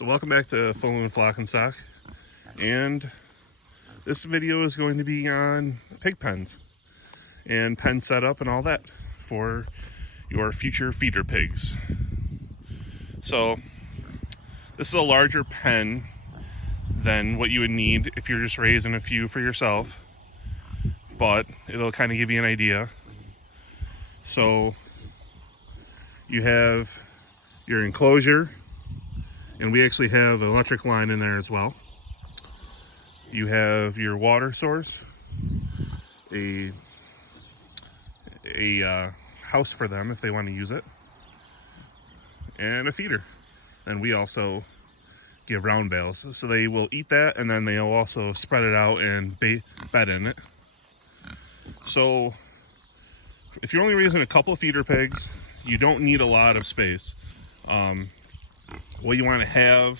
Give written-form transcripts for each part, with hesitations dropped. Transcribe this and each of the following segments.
So welcome back to Full Moon Flock and Stock, and this video is going to be on pig pens and pen setup and all that for your future feeder pigs. So this is a larger pen than what you would need if you're just raising a few for yourself, but it'll kind of give you an idea. So you have your enclosure, and we actually have an electric line in there as well. You have your water source, a house for them if they want to use it, and a feeder. And we also give round bales, so they will eat that, and then they'll also spread it out and bed in it. So if you're only raising a couple of feeder pigs, you don't need a lot of space. What you want to have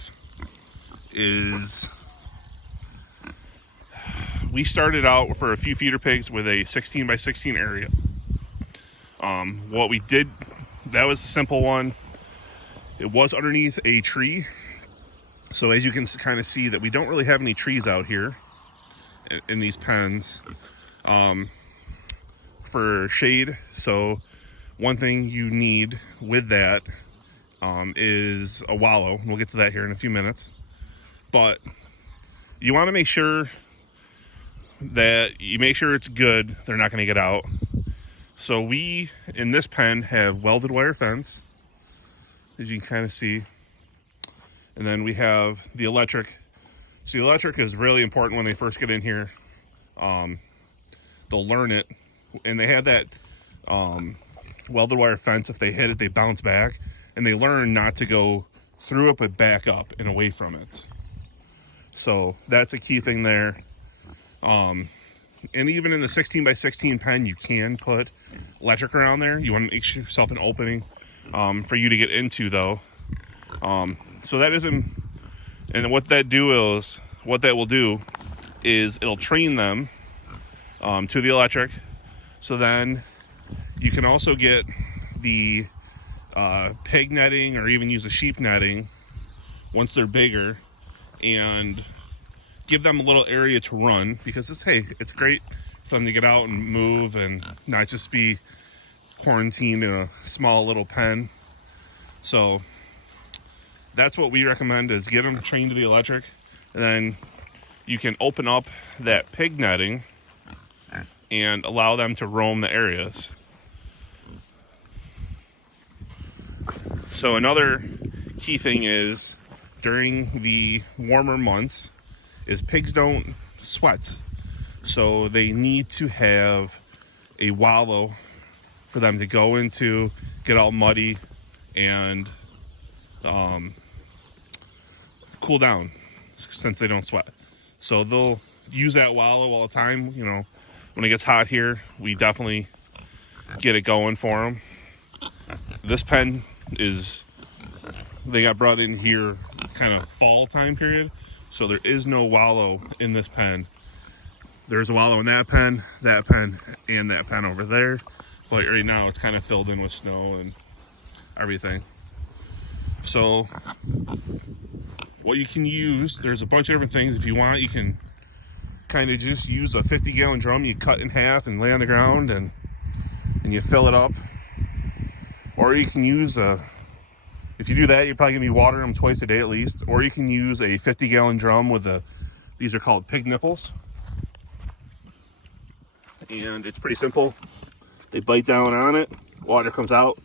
is, we started out for a few feeder pigs with a 16 by 16 area. What we did, that was the simple one. It was underneath a tree. So as you can kind of see that we don't really have any trees out here in these pens for shade. So one thing you need with that is a wallow. We'll get to that here in a few minutes. But you want to make sure that you make sure it's good. They're not going to get out. So we, in this pen, have welded wire fence, as you can kind of see. And then we have the electric. So the electric is really important when they first get in here. They'll learn it. And they have that welded wire fence. If they hit it, they bounce back. And they learn not to go through it, but back up and away from it. So that's a key thing there. And even in the 16 by 16 pen, you can put electric around there. You want to make yourself an opening for you to get into, though. So that isn't, and what that will do is it'll train them to the electric. So then you can also get the pig netting, or even use a sheep netting once they're bigger, and give them a little area to run, because it's great for them to get out and move and not just be quarantined in a small little pen. So that's what we recommend, is get them trained to the electric, and then you can open up that pig netting and allow them to roam the areas. So another key thing is, during the warmer months, is pigs don't sweat. So they need to have a wallow for them to go into, get all muddy, and cool down, since they don't sweat. So they'll use that wallow all the time. You know, when it gets hot here, we definitely get it going for them. This pen they got brought in here kind of fall time period, so there is no wallow in this pen. There's a wallow in that pen, and that pen over there, but right now it's kind of filled in with snow and everything. So what you can use, there's a bunch of different things. If you want, you can kind of just use a 50-gallon drum you cut in half and lay on the ground, and you fill it up. Or you can use if you do that, you're probably gonna be watering them twice a day at least. Or you can use a 50-gallon drum with these are called pig nipples. And it's pretty simple. They bite down on it, water comes out.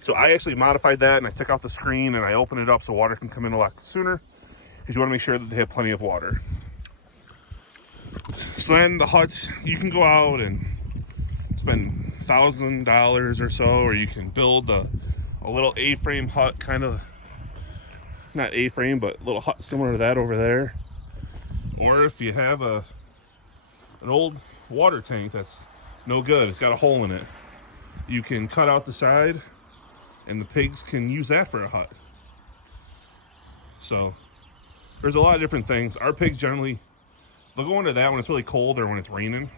So I actually modified that, and I took out the screen and I opened it up so water can come in a lot sooner, because you wanna make sure that they have plenty of water. So then the huts, you can go out and spend $1,000 or so, or you can build a little A-frame hut, kind of, not A-frame, but a little hut similar to that over there. Or if you have an old water tank that's no good, it's got a hole in it, you can cut out the side, and the pigs can use that for a hut. So there's a lot of different things. Our pigs generally, they'll go into that when it's really cold or when it's raining,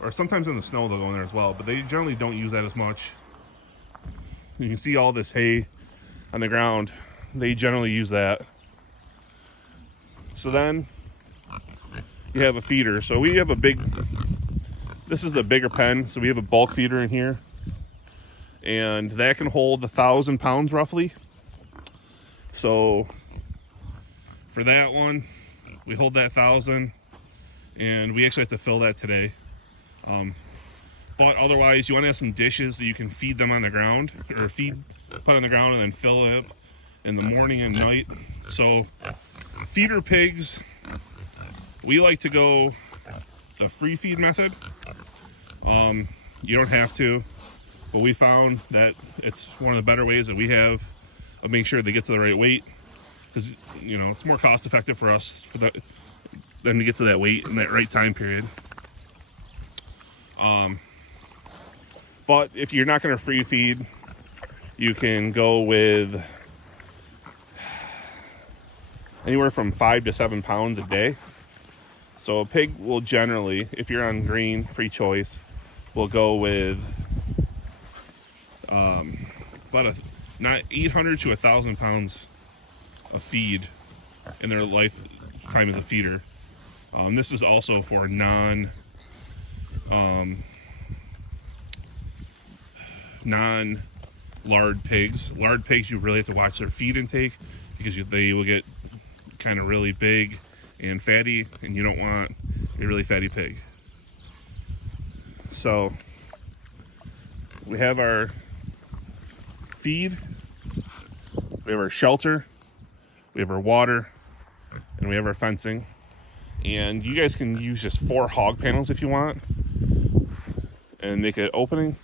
or sometimes in the snow they'll go in there as well, but they generally don't use that as much. You can see all this hay on the ground. they generally use that. So then you have a feeder. So we have this is a bigger pen, so we have a bulk feeder in here, and that can hold 1,000 pounds roughly. So for that one, we hold that 1,000, and we actually have to fill that today. But otherwise, you want to have some dishes that you can feed them on the ground, or put on the ground and then fill it up in the morning and night. So feeder pigs, we like to go the free feed method. You don't have to, but we found that it's one of the better ways that we have of making sure they get to the right weight, because you know it's more cost effective for us than to get to that weight in that right time period. But if you're not going to free feed, you can go with anywhere from 5 to 7 pounds a day. So a pig will generally, if you're on green, free choice, will go with about 800 to 1,000 pounds of feed in their lifetime as a feeder. This is also for non-lard pigs. Lard pigs, you really have to watch their feed intake, because they will get kind of really big and fatty, and you don't want a really fatty pig. So we have our feed, we have our shelter, we have our water, and we have our fencing. And you guys can use just 4 hog panels if you want, and make an opening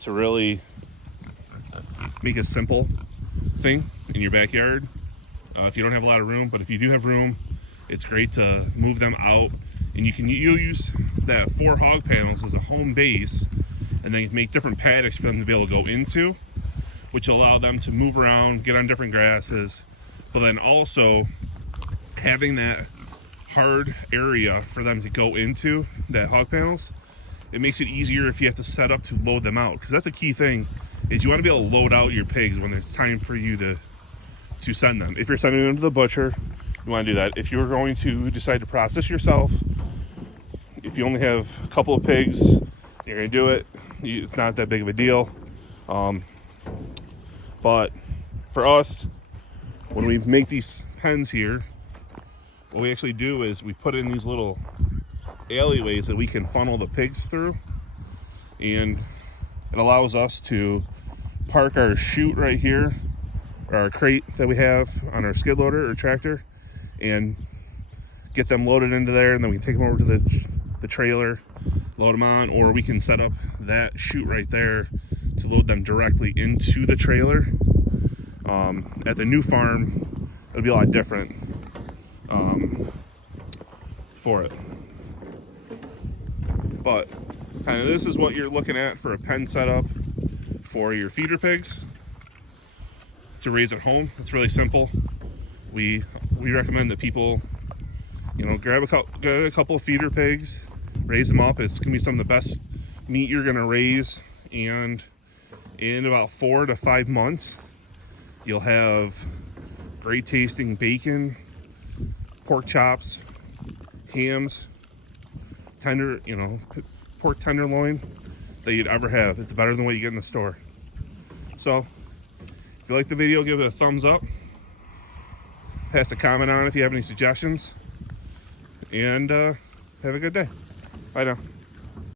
to really make a simple thing in your backyard. If you don't have a lot of room, but if you do have room, it's great to move them out, and you'll use that 4 hog panels as a home base, and then make different paddocks for them to be able to go into, which will allow them to move around, get on different grasses, but then also having that hard area for them to go into, that hog panels, it makes it easier if you have to set up to load them out, because that's a key thing, is you want to be able to load out your pigs when it's time for you to send them. If you're sending them to the butcher, you want to do that. If you're going to decide to process yourself, if you only have a couple of pigs, you're going to do it. It's not that big of a deal. But for us, when we make these pens here, what we actually do is we put in these little alleyways that we can funnel the pigs through, and it allows us to park our chute right here, or our crate that we have on our skid loader or tractor, and get them loaded into there, and then we can take them over to the trailer, load them on, or we can set up that chute right there to load them directly into the trailer. At the new farm, it'll be a lot different for it. But kind of this is what you're looking at for a pen setup for your feeder pigs to raise at home. It's really simple. We recommend that people, grab a couple of feeder pigs, raise them up. It's gonna be some of the best meat you're gonna raise, and in about 4 to 5 months, you'll have great tasting bacon, pork chops, hams, pork tenderloin that you'd ever have. It's better than what you get in the store. So if you like the video, give it a thumbs up, pass a comment on if you have any suggestions, and have a good day. Bye now.